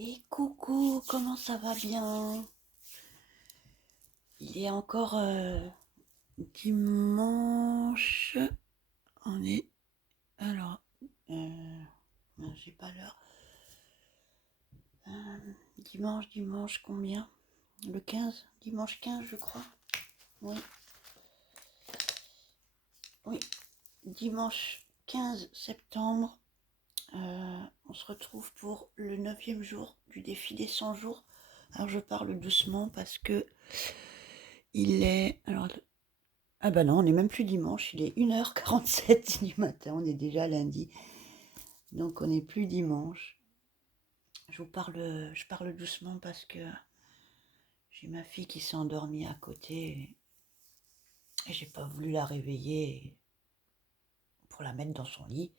Et coucou, comment ça va bien? Il est encore dimanche. On est. Alors, j'ai pas l'heure. Dimanche combien? Le 15? Dimanche 15, je crois. Oui. Oui. Dimanche 15 septembre. On se retrouve pour le 9e jour du défi des 100 jours. Alors, je parle doucement parce que il est. Alors, ah bah non, on n'est même plus dimanche, il est 1h47 du matin, on est déjà lundi. Donc on n'est plus dimanche. Je parle doucement parce que j'ai ma fille qui s'est endormie à côté et j'ai pas voulu la réveiller pour la mettre dans son lit.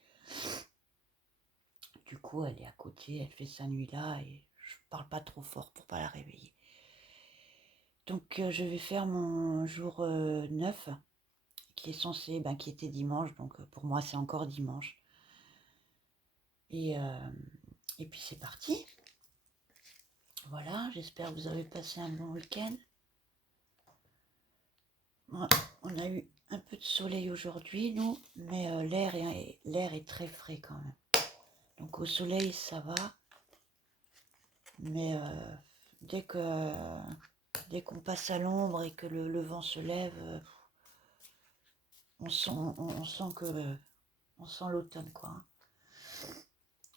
Du coup, elle est à côté, elle fait sa nuit là et je parle pas trop fort pour pas la réveiller. Donc je vais faire mon jour 9 qui est censé, qui était dimanche, donc pour moi c'est encore dimanche. Et puis c'est parti. Voilà, j'espère que vous avez passé un bon week-end. On a eu un peu de soleil aujourd'hui, nous, mais l'air est très frais quand même. Donc au soleil, ça va. Mais dès qu'on passe à l'ombre et que le vent se lève, on sent l'automne, quoi.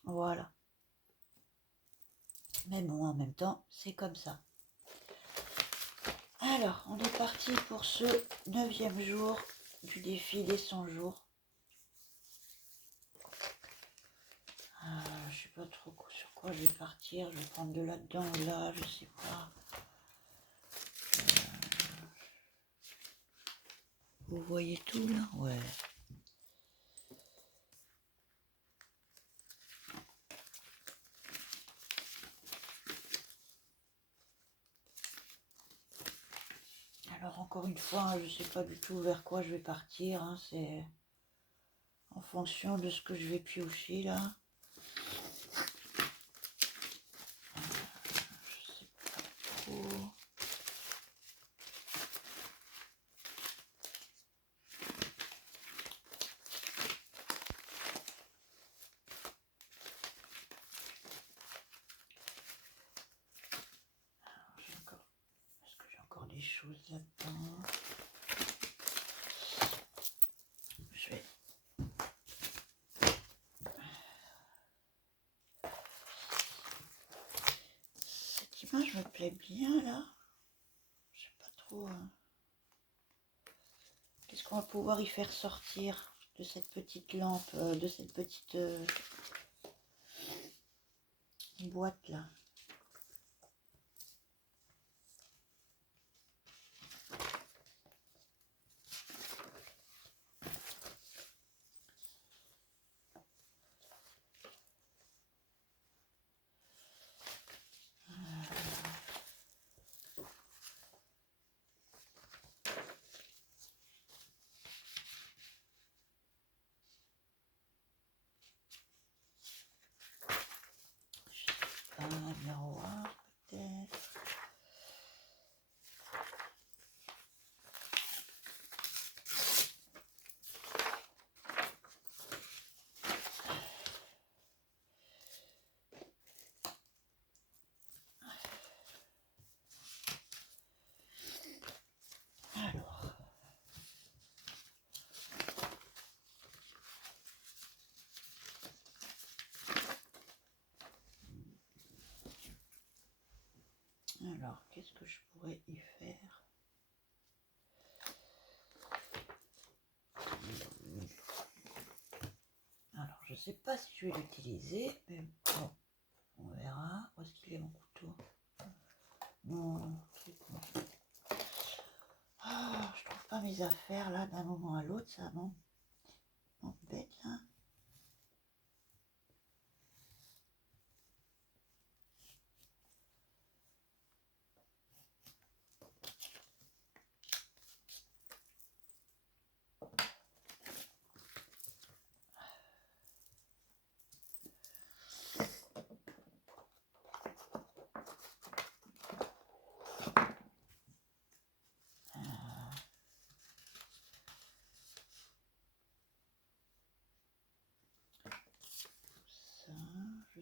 Voilà. Mais bon, en même temps, c'est comme ça. Alors, on est parti pour ce 9e jour du défi des 100 jours. Je sais pas trop sur quoi je vais partir. Je vais prendre de là-dedans ou là, je sais pas. Vous voyez tout là? Ouais. Alors encore une fois, je sais pas du tout vers quoi je vais partir. Hein, c'est en fonction de ce que je vais piocher là. Je sais pas trop. Est-ce que j'ai encore des choses là-dedans? Je vais. Cette image me plaît bien là. Je sais pas trop. Qu'est-ce qu'on va pouvoir y faire sortir de cette petite lampe, de cette petite boîte là? Un miroir peut-être. Alors, qu'est-ce que je pourrais y faire? Alors, je sais pas si je vais l'utiliser, mais bon, on verra. Où est-ce qu'il est mon couteau? Non, c'est bon. Ah, je trouve pas mes affaires là d'un moment à l'autre, ça m'embête, hein.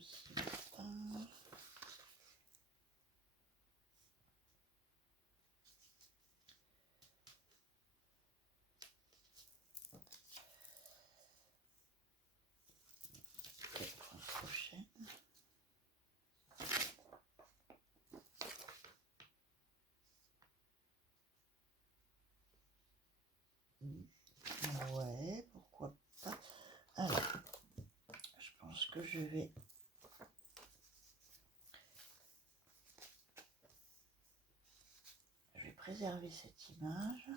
sais pas. Ok, point crochet. Ouais, pourquoi pas. Alors, je pense que je vais préserver cette image.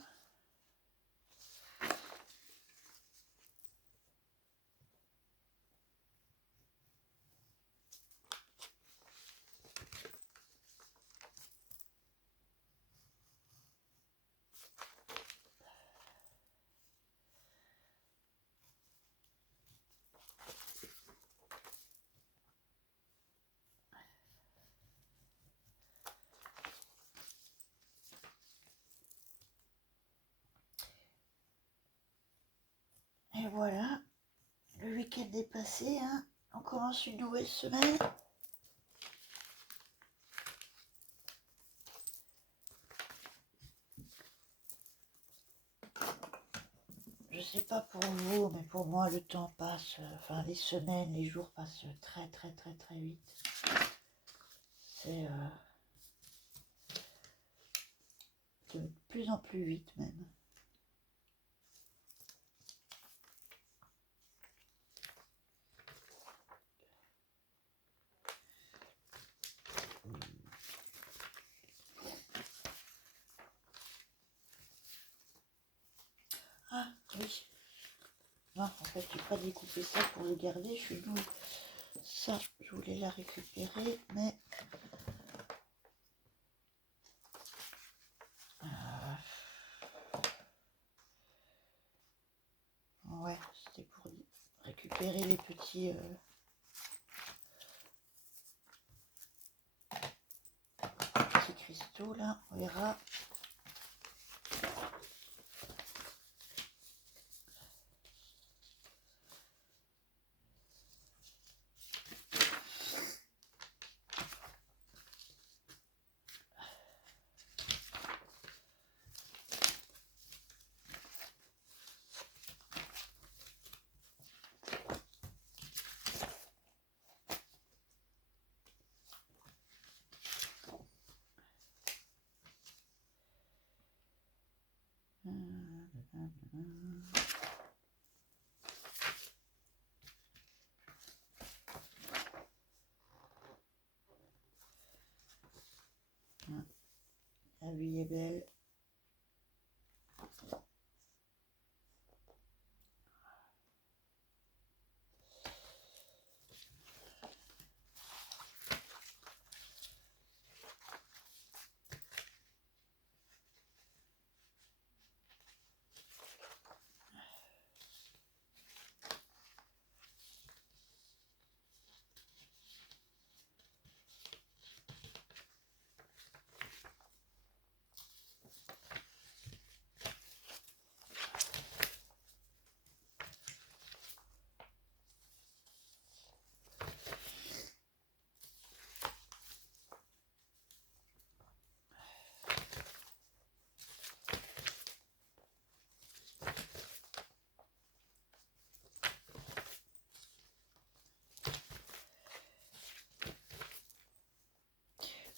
Et voilà, le week-end est passé, hein. On commence une nouvelle semaine. Je sais pas pour vous, mais pour moi le temps passe, enfin les semaines, les jours passent très très très très vite. C'est de plus en plus vite même. Ah oui. Non, en fait, j'ai pas découpé ça pour le garder, je suis nulle. Ça, je voulais la récupérer, mais... ouais, c'était pour récupérer les petits cristaux, là, on verra. La vie est belle.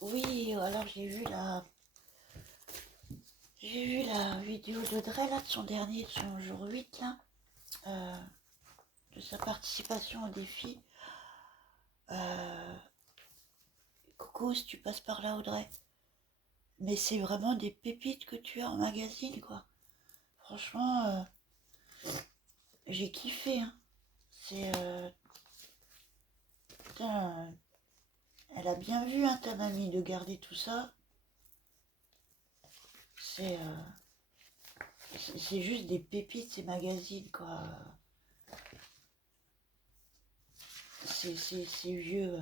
Oui, alors j'ai vu la vidéo d'Audrey là, de son dernier, de son jour 8 là, de sa participation au défi. Coucou, si tu passes par là, Audrey. Mais c'est vraiment des pépites que tu as en magazine, quoi. Franchement, j'ai kiffé, hein. C'est... putain, elle a bien vu, hein, ta mamie, de garder tout ça. C'est... c'est juste des pépites, ces magazines, quoi. Ces vieux...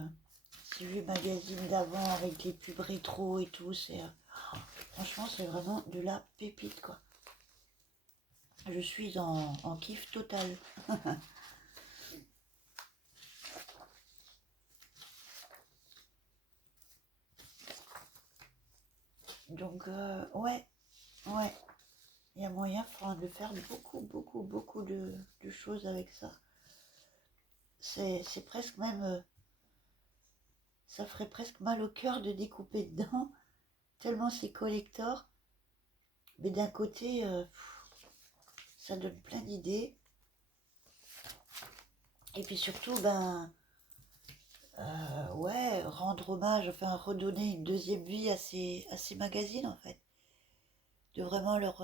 ces vieux magazines d'avant avec les pubs rétro et tout, c'est... franchement, c'est vraiment de la pépite, quoi. Je suis en kiff total. Donc, ouais, ouais. Il y a moyen de faire beaucoup de choses avec ça. C'est presque même... ça ferait presque mal au cœur de découper dedans, tellement c'est collector. Mais d'un côté, ça donne plein d'idées. Et puis surtout, ouais, rendre hommage, enfin redonner une deuxième vie à ces magazines en fait. De vraiment leur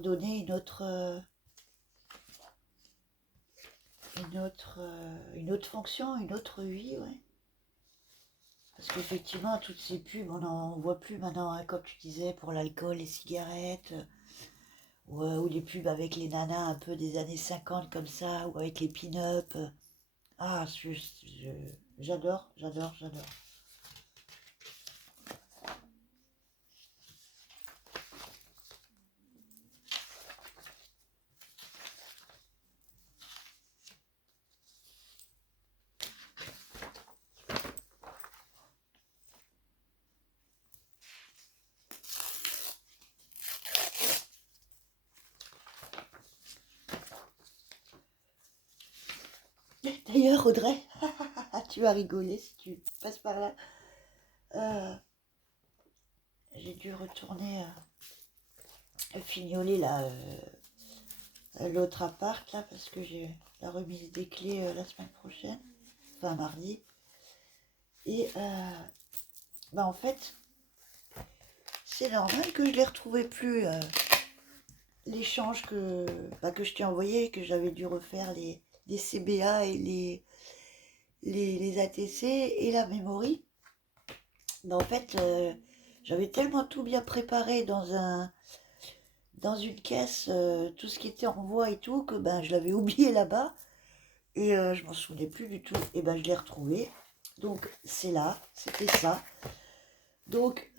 donner une autre fonction, une autre vie, ouais. Parce qu'effectivement, toutes ces pubs, on n'en voit plus maintenant, hein, comme tu disais, pour l'alcool, les cigarettes, ou les pubs avec les nanas un peu des années 50 comme ça, ou avec les pin-up. Ah, j'adore, j'adore, j'adore. D'ailleurs, Audrey, tu vas rigoler si tu passes par là. Euh, j'ai dû retourner fignoler là, l'autre appart là, parce que j'ai la remise des clés la semaine prochaine, enfin mardi. Et en fait, c'est normal que je les retrouvais plus. L'échange que je t'ai envoyé, que j'avais dû refaire les CBA et les ATC et la memory. En fait, j'avais tellement tout bien préparé dans une caisse, tout ce qui était en voie et tout, que je l'avais oublié là-bas. Et je m'en souvenais plus du tout. Et je l'ai retrouvé. Donc c'est là, c'était ça. Donc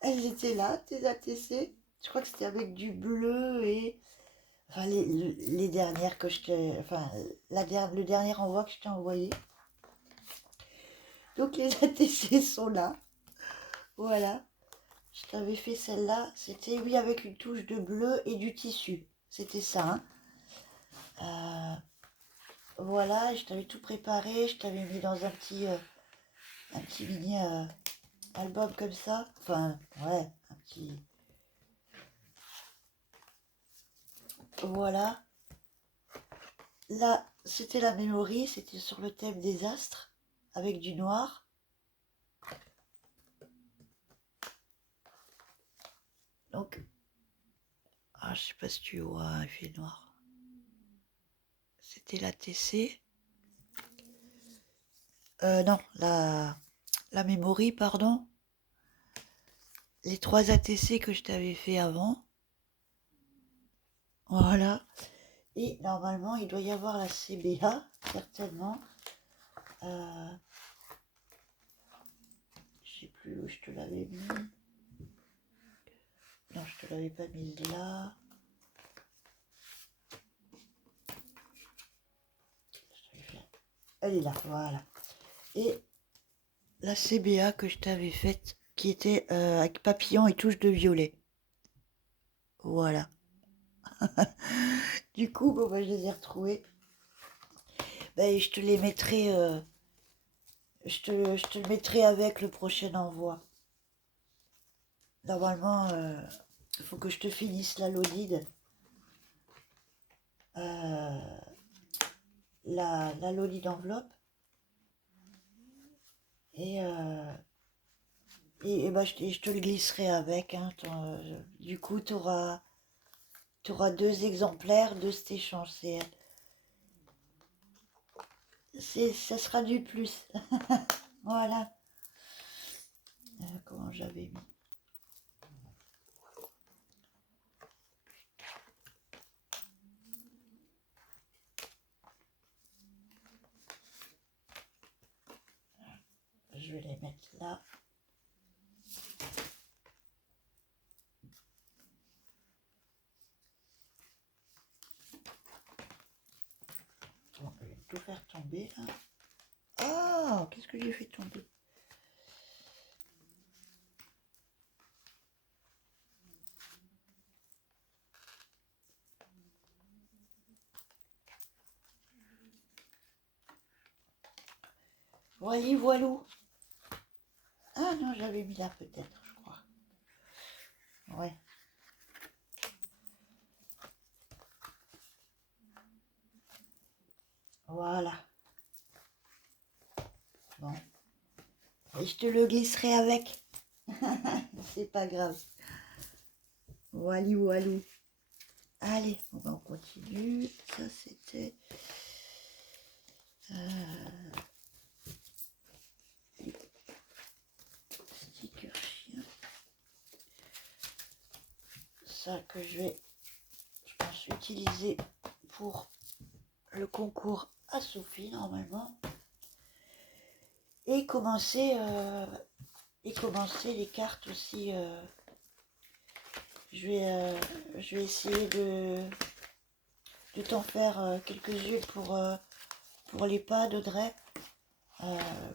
elles étaient là, tes ATC. Je crois que c'était avec du bleu et... Enfin, les dernières que je t'ai... Enfin, le dernier envoi que je t'ai envoyé. Donc les ATC sont là. Voilà. Je t'avais fait celle-là. C'était, oui, avec une touche de bleu et du tissu. C'était ça. Hein. Voilà, je t'avais tout préparé. Je t'avais mis dans un petit mini album comme ça. Enfin, ouais, un petit... Voilà. Là, c'était la memory. C'était sur le thème des astres. Avec du noir. Donc, ah, je sais pas si tu vois, il fait noir. C'était la TC. Non, la memory, pardon. Les 3 ATC que je t'avais fait avant. Voilà. Et normalement, il doit y avoir la CBA, certainement. Euh, je sais plus où je te l'avais mis. Non, je te l'avais pas mise là. Elle est là, voilà. Et la CBA que je t'avais faite, qui était avec papillon et touche de violet. Voilà. Du coup, je les ai retrouvés. Je te les mettrai... je te le mettrai avec le prochain envoi. Normalement, il faut que je te finisse la Lodide. La Lodide enveloppe. Et, je te le glisserai avec. Hein, du coup, tu auras 2 exemplaires de cet échange. Ça sera du plus. Voilà. Comment j'avais mis. Je vais les mettre là. Bon, je vais tout faire tomber là. Ah, qu'est-ce que j'ai fait tomber? Voyez, voilou. Ah non, j'avais mis là peut-être, je crois. Ouais. Voilà. Bon. Et je te le glisserai avec. C'est pas grave. Walou, walou. Allez, on continue. Ça, c'était... sticker chien. Ça que je pense, utiliser pour le concours à Sophie, normalement. Et commencer les cartes aussi. Je vais essayer de t'en faire quelques-unes pour les pas d'Audrey.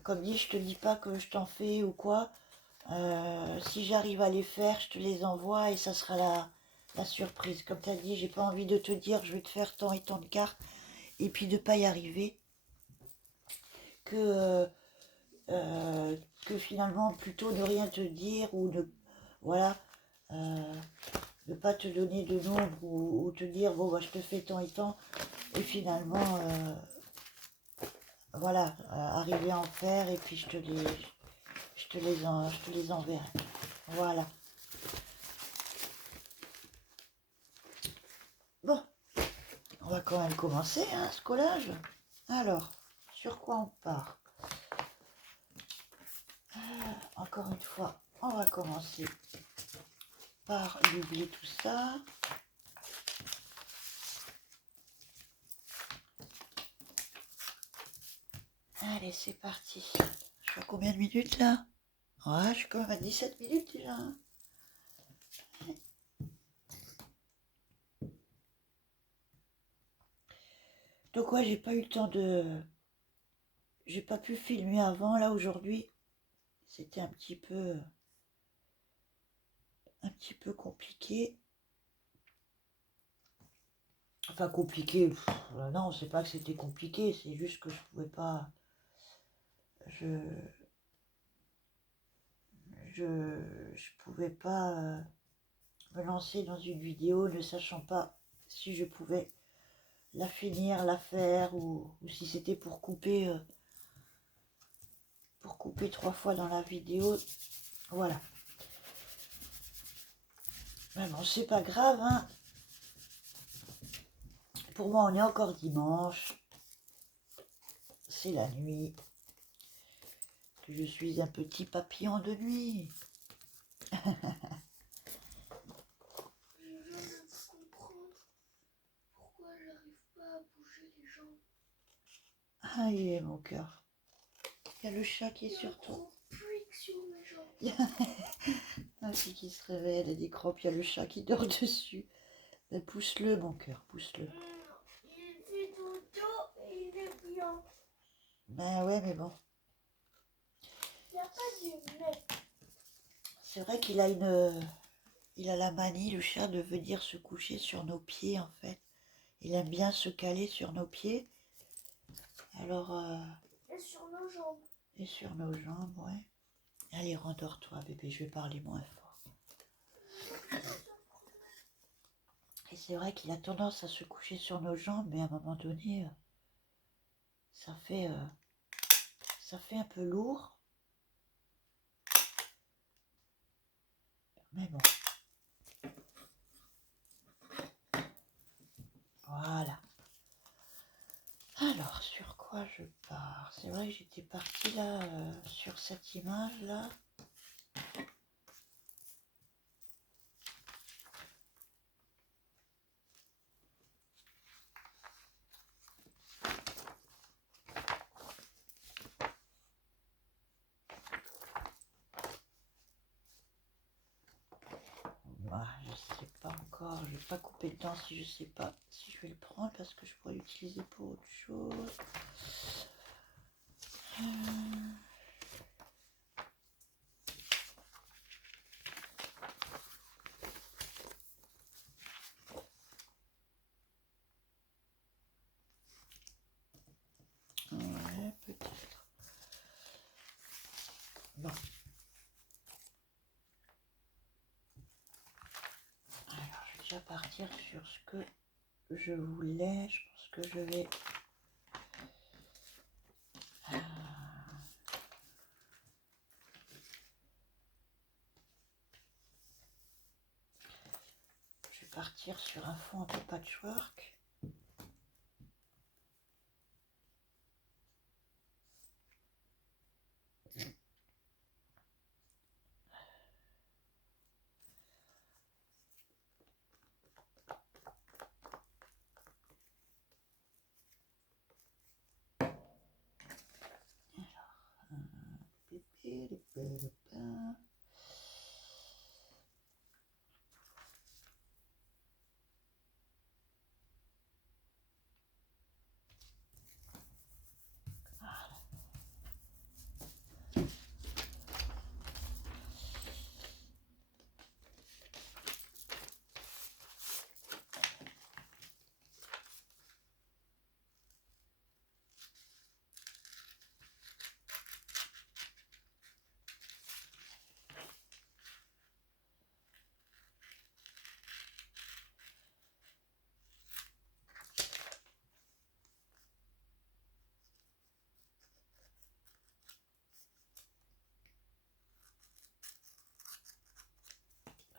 Comme dit, je te dis pas que je t'en fais ou quoi. Si j'arrive à les faire, je te les envoie et ça sera la surprise. Comme tu as dit, j'ai pas envie de te dire je vais te faire tant et tant de cartes et puis de pas y arriver. Que finalement plutôt ne rien te dire ou ne voilà ne pas te donner de nombre ou te dire bon bah je te fais tant et tant et finalement voilà arriver à en faire et puis je te les enverrai. Voilà. Bon, on va quand même commencer ce collage. Alors, sur quoi on part? Encore une fois, on va commencer par doubler tout ça. Allez, c'est parti. Je suis à combien de minutes là? Ouais, je suis quand même à 17 minutes déjà. Donc ouais, j'ai pas eu le temps de... J'ai pas pu filmer avant, là, aujourd'hui. C'était un petit peu compliqué. Enfin, compliqué, non, c'est pas que c'était compliqué, c'est juste que je pouvais pas... Je pouvais pas me lancer dans une vidéo ne sachant pas si je pouvais la finir, la faire, ou si c'était pour couper 3 fois dans la vidéo. Voilà. Mais bon, c'est pas grave, hein. Pour moi, on est encore dimanche. C'est la nuit. Je suis un petit papillon de nuit. Je viens de comprendre pourquoi j'arrive pas à bouger les jambes. Aïe, mon cœur. Il y a le chat qui est sur toi. Sur mes jambes. La fille qui se réveille, elle a des crampes, il y a le chat qui dort dessus. Ben, pousse-le, mon cœur, pousse-le. Il fait dodo et il est bien. Ben ouais, mais bon. Il n'y a pas du mais. C'est vrai qu'il a il a la manie, le chat, de venir se coucher sur nos pieds, en fait. Il aime bien se caler sur nos pieds. Alors... Et sur nos jambes. Et sur nos jambes, ouais. Allez, rendors-toi, bébé, je vais parler moins fort. Et c'est vrai qu'il a tendance à se coucher sur nos jambes, mais à un moment donné, ça fait un peu lourd. Mais bon. Voilà. Alors, sur quoi je pars? C'est vrai que j'étais partie là, sur cette image-là. Je sais pas encore, je vais pas couper le temps si je sais pas si je vais le prendre parce que je pourrais l'utiliser pour autre chose. Ouais, peut-être. Bon. Alors, je vais déjà partir sur ce que je voulais. Je pense que je vais... je vais partir sur un fond un peu patchwork.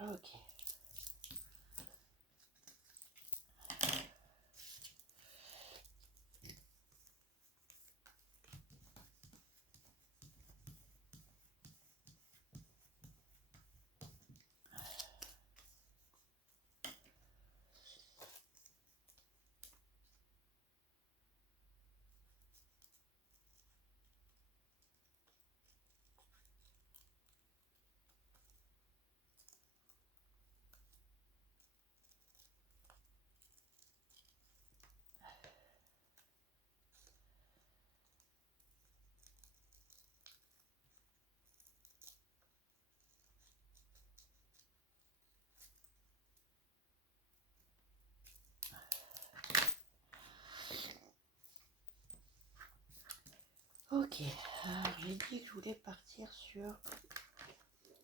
Ok. Ok, alors j'ai dit que je voulais partir sur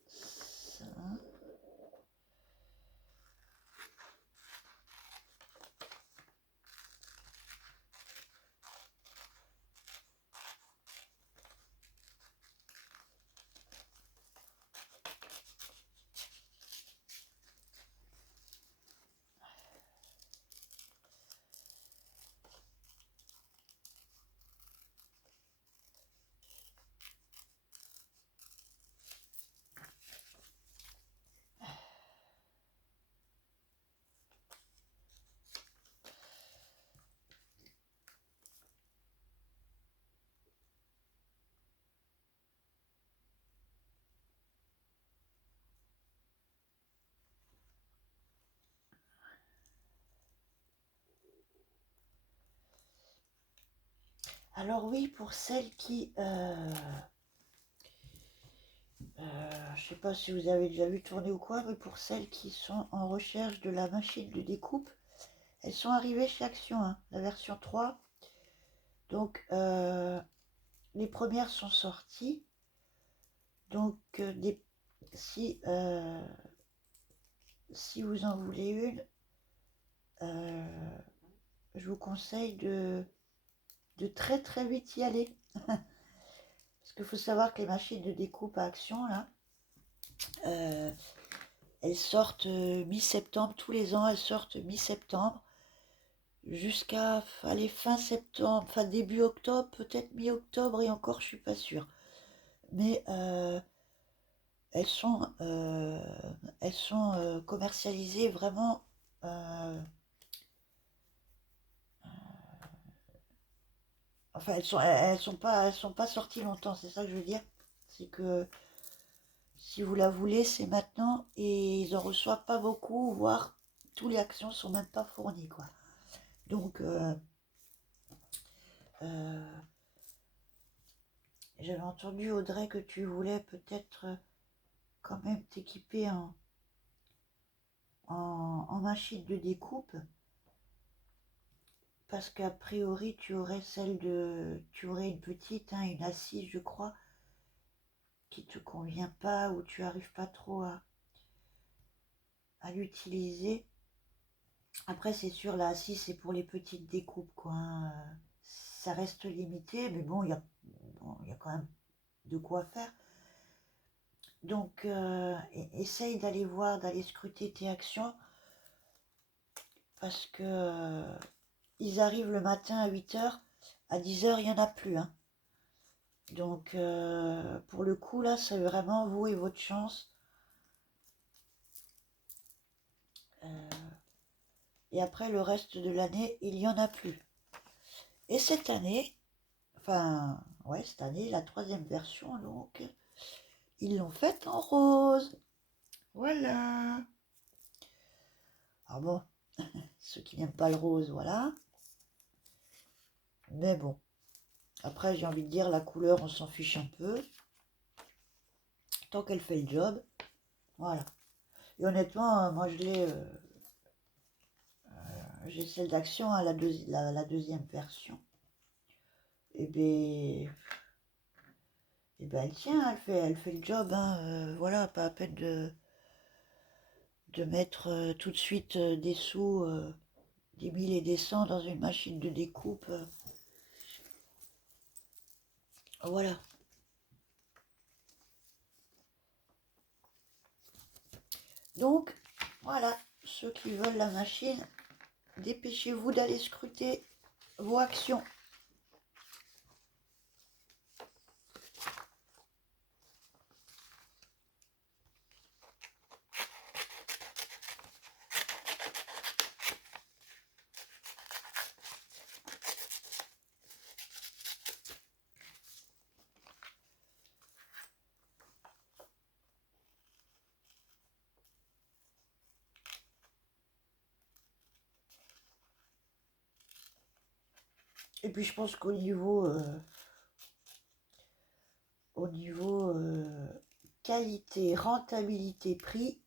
ça. Alors oui, pour celles qui... je sais pas si vous avez déjà vu tourner ou quoi, mais pour celles qui sont en recherche de la machine de découpe, elles sont arrivées chez Action, hein, la version 3. Donc, les premières sont sorties. Donc, si, si vous en voulez une, je vous conseille de très très vite y aller. Parce qu'il faut savoir que les machines de découpe à Action, là, elles sortent mi-septembre, tous les ans elles sortent mi-septembre, jusqu'à aller fin septembre, enfin début octobre, peut-être mi-octobre, et encore je suis pas sûre. Mais elles sont, commercialisées vraiment, enfin elles sont pas sorties longtemps, c'est ça que je veux dire. C'est que si vous la voulez, c'est maintenant, et ils en reçoivent pas beaucoup, voire tous les actions sont même pas fournies, quoi. Donc euh, j'avais entendu, Audrey, que tu voulais peut-être quand même t'équiper en machine de découpe, parce qu'a priori tu aurais une petite, hein, une assise, je crois, qui te convient pas ou tu arrives pas trop à l'utiliser. Après, c'est sûr, là, si c'est pour les petites découpes, quoi, hein, ça reste limité, mais bon, il y a quand même de quoi faire. Donc, essaye d'aller voir, d'aller scruter tes actions, parce que ils arrivent le matin à 8h, à 10h, il n'y en a plus, hein. Donc, pour le coup, là, c'est vraiment vous et votre chance. Et après, le reste de l'année, il n'y en a plus. Et cette année, enfin, ouais, cette année, la 3e version, donc, ils l'ont faite en rose. Voilà. Alors bon, ceux qui n'aiment pas le rose, voilà. Mais bon, après, j'ai envie de dire, la couleur, on s'en fiche un peu. Tant qu'elle fait le job, voilà. Et honnêtement, moi, j'ai celle d'Action, hein, la 2e version. Et ben elle tient, elle fait le job, hein, voilà, pas à peine de mettre tout de suite des sous, des 1000 et des cents dans une machine de découpe. Voilà. Donc, voilà, ceux qui veulent la machine, dépêchez-vous d'aller scruter vos actions. Et puis je pense qu'au niveau qualité, rentabilité, prix,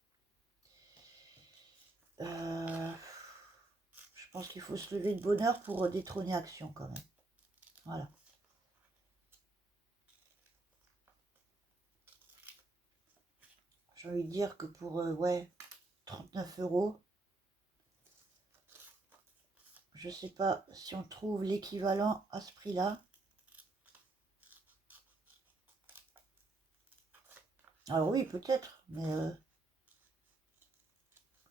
je pense qu'il faut se lever de bonne heure pour détrôner Action quand même. Voilà. J'ai envie de dire que pour, ouais, 39 €, je sais pas si on trouve l'équivalent à ce prix-là. Alors oui, peut-être, mais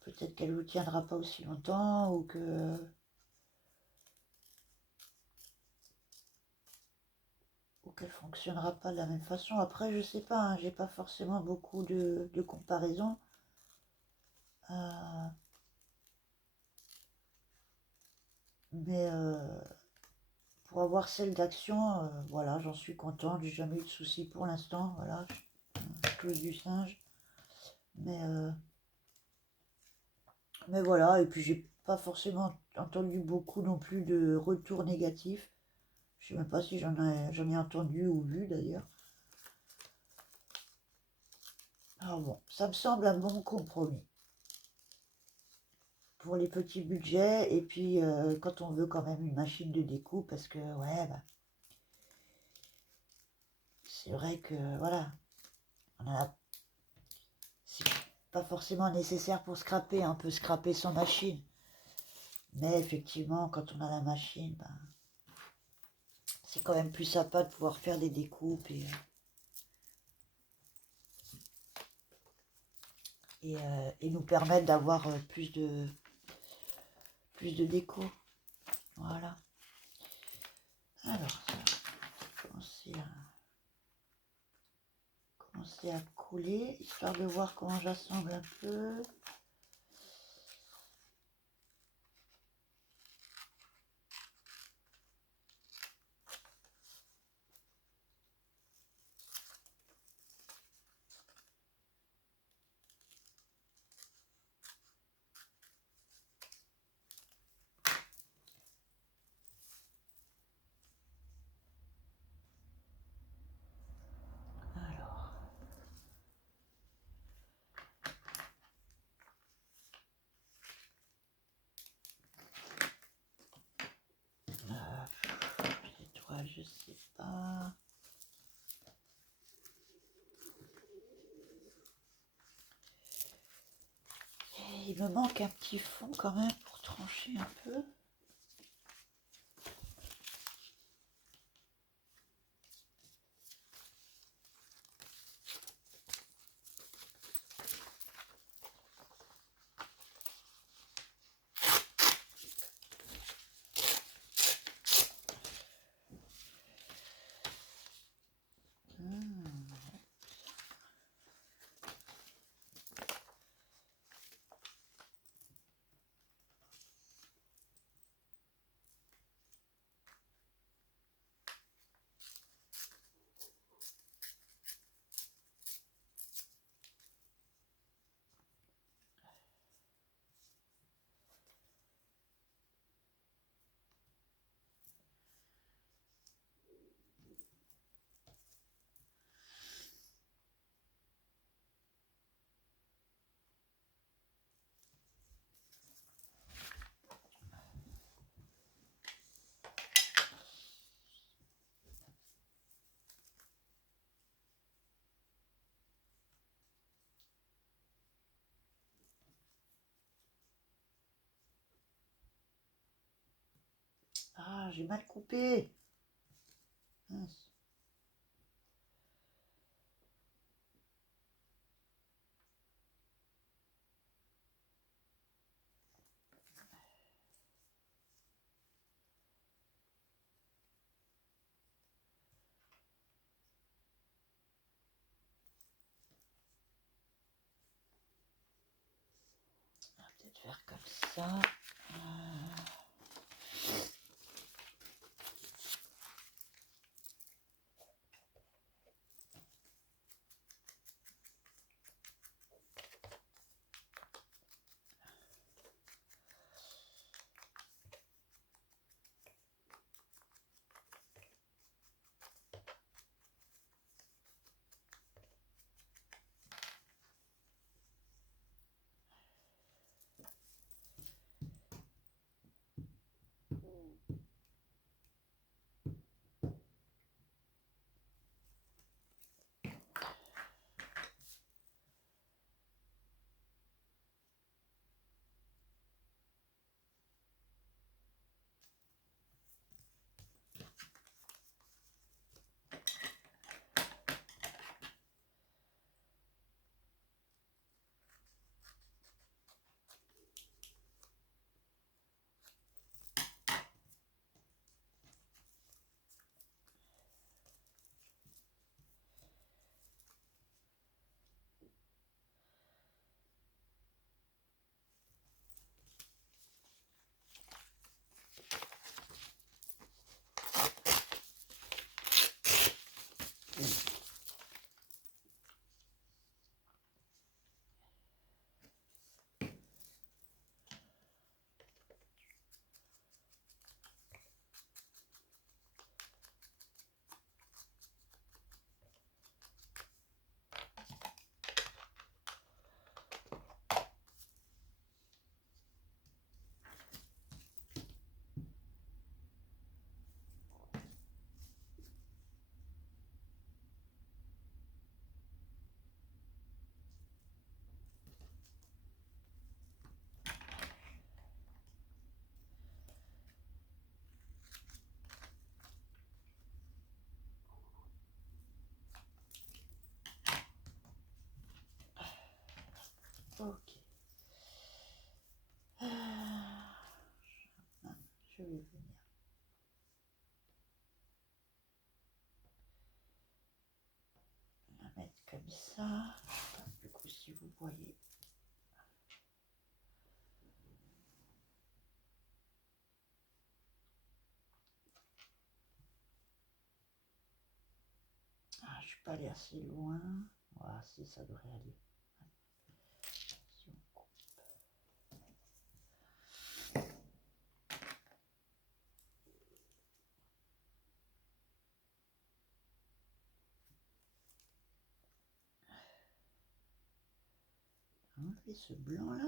peut-être qu'elle ne vous tiendra pas aussi longtemps ou qu'elle fonctionnera pas de la même façon. Après, je sais pas, hein, j'ai pas forcément beaucoup de comparaisons. Euh, mais pour avoir celle d'Action, voilà, j'en suis contente. J'ai jamais eu de soucis pour l'instant. Voilà, je touche du singe. Mais voilà, et puis j'ai pas forcément entendu beaucoup non plus de retours négatifs. Je sais même pas si j'en ai entendu ou vu d'ailleurs. Alors bon, ça me semble un bon compromis pour les petits budgets et puis quand on veut quand même une machine de découpe parce que ouais, bah, c'est vrai que voilà, c'est pas forcément nécessaire pour scraper, on peut scraper son machine. Mais effectivement, quand on a la machine, bah, c'est quand même plus sympa de pouvoir faire des découpes et nous permettre d'avoir plus de déco. Voilà. Alors, ça va commencer à couler, histoire de voir comment j'assemble un peu. Alors, les toiles, je sais pas. Il me manque un petit fond quand même pour trancher un peu. Ah, j'ai mal coupé. Mince. On va peut-être faire comme ça. Ok. Je vais venir. On va mettre comme ça. Du coup, si vous voyez. Ah, je suis pas allée assez loin. Voilà, si ça devrait aller. Si on coupe. Enlever ce blanc là.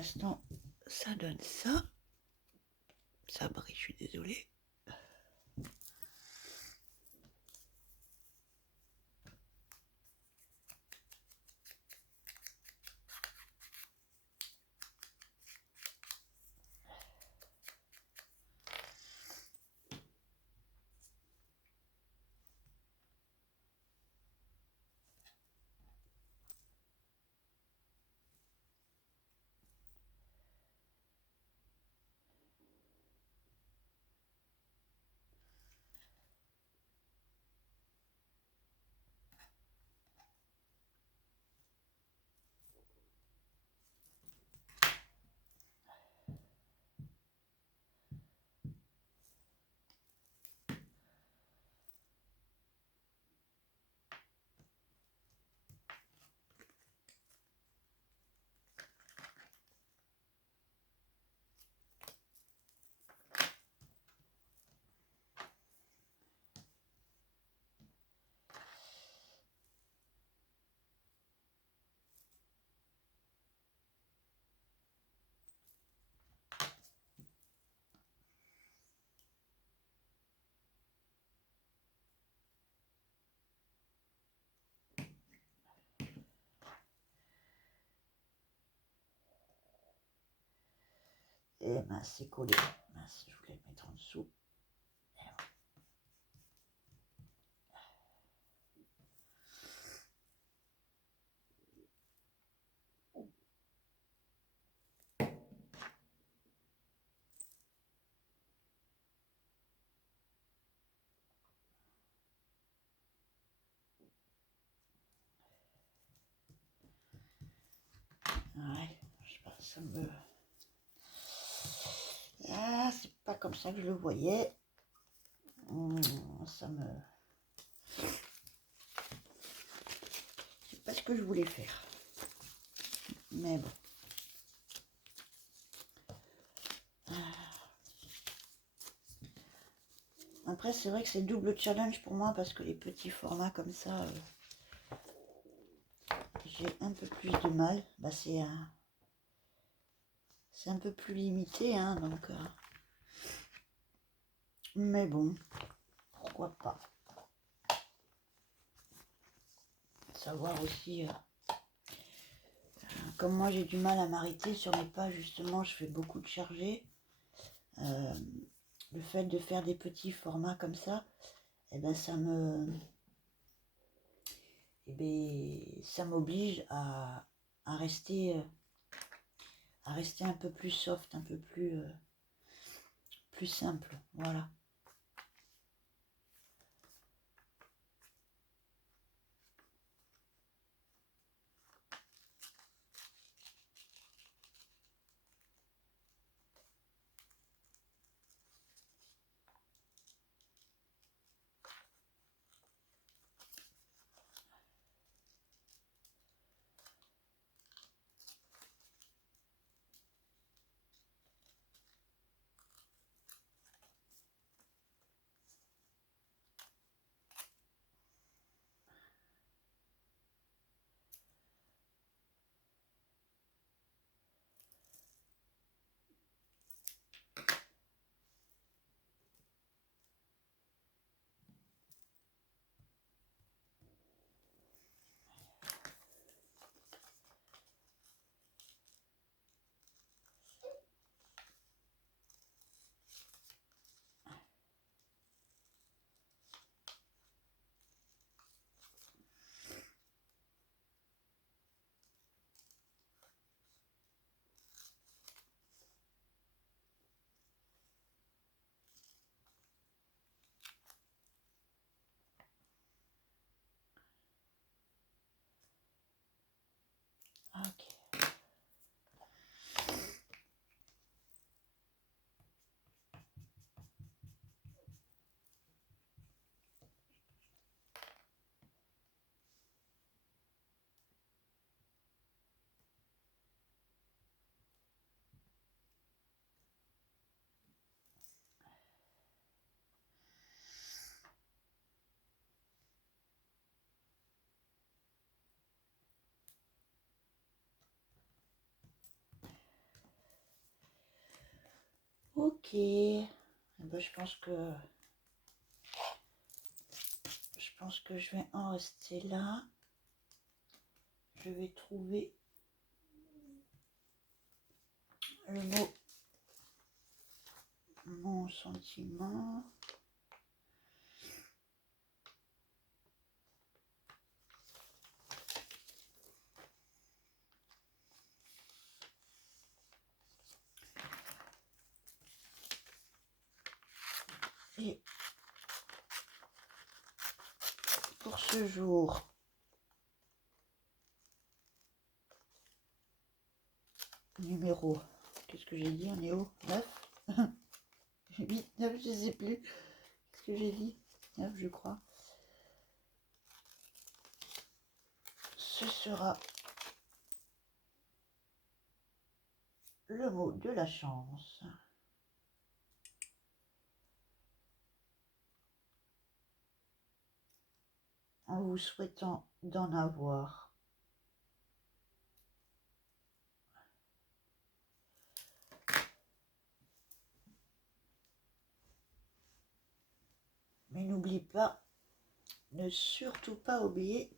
l'instant, ça donne ça. Ça brille, je suis désolée. Et mince, c'est collé. Mince, je voulais le mettre en dessous. Ouais, je sais pas, ça me... Ah, c'est pas comme ça que je le voyais. Ça me... C'est pas ce que je voulais faire. Mais bon. Après, c'est vrai que c'est double challenge pour moi parce que les petits formats comme ça, j'ai un peu plus de mal. Bah, c'est un peu plus limité, hein, donc... Mais bon, pourquoi pas. Savoir aussi... comme moi, j'ai du mal à m'arrêter sur mes pas, justement, je fais beaucoup de chargés. Le fait de faire des petits formats comme ça, eh ben, ça m'oblige à rester un peu plus soft, un peu plus simple, voilà. Ok. Eh ben, je vais en rester là. Je vais trouver le mot mon sentiment. Et pour ce jour, numéro, qu'est-ce que j'ai dit? On est au 9 8, 9, je sais plus. Qu'est-ce que j'ai dit? 9, je crois. Ce sera le mot de la chance. En vous souhaitant d'en avoir. Mais n'oublie pas, ne surtout pas oublier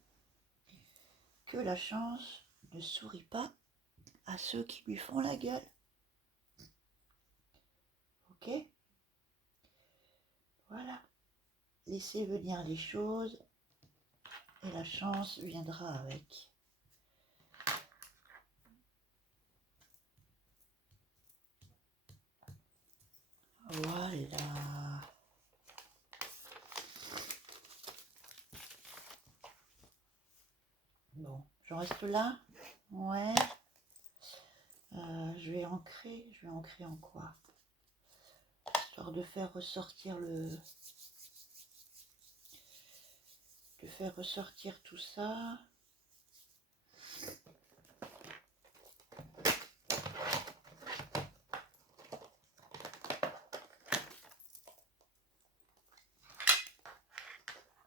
que la chance ne sourit pas à ceux qui lui font la gueule. Ok? Voilà. Laissez venir les choses et la chance viendra avec. Voilà. Bon, j'en reste là. Ouais. Je vais ancrer en quoi? Histoire de faire ressortir tout ça.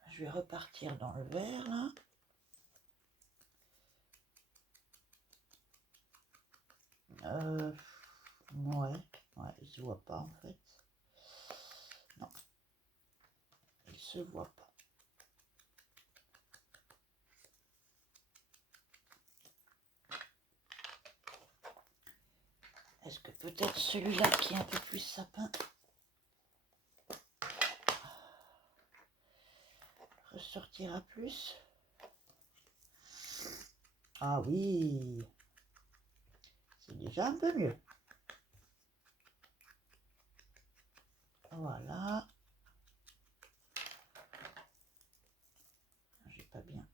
Je vais repartir dans le vert là. Ouais, il se voit pas en fait. Non, il se voit pas. Est-ce que peut-être celui-là qui est un peu plus sapin ressortira plus? Ah oui, c'est déjà un peu mieux. Voilà. J'ai pas bien.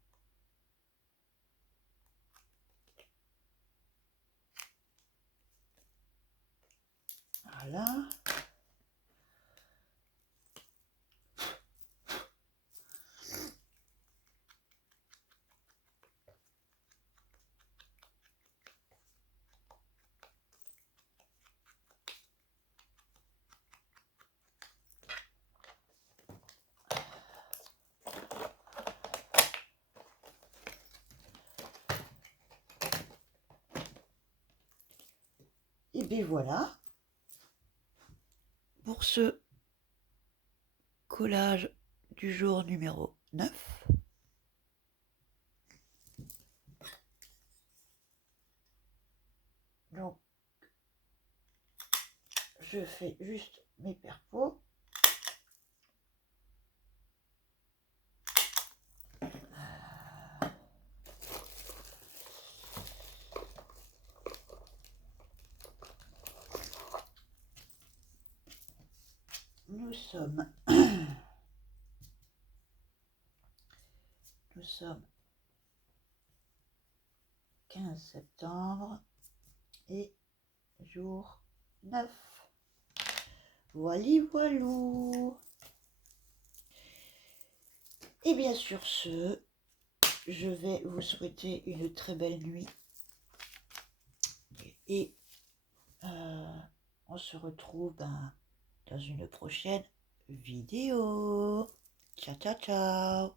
Voilà. Et bien voilà. Pour ce collage du jour numéro 9. Donc, je fais juste mes perpos. Nous sommes 15 septembre et jour 9. Voilou. Et bien sur ce, je vais vous souhaiter une très belle nuit. Et on se retrouve dans une prochaine vidéo. Ciao, ciao, ciao.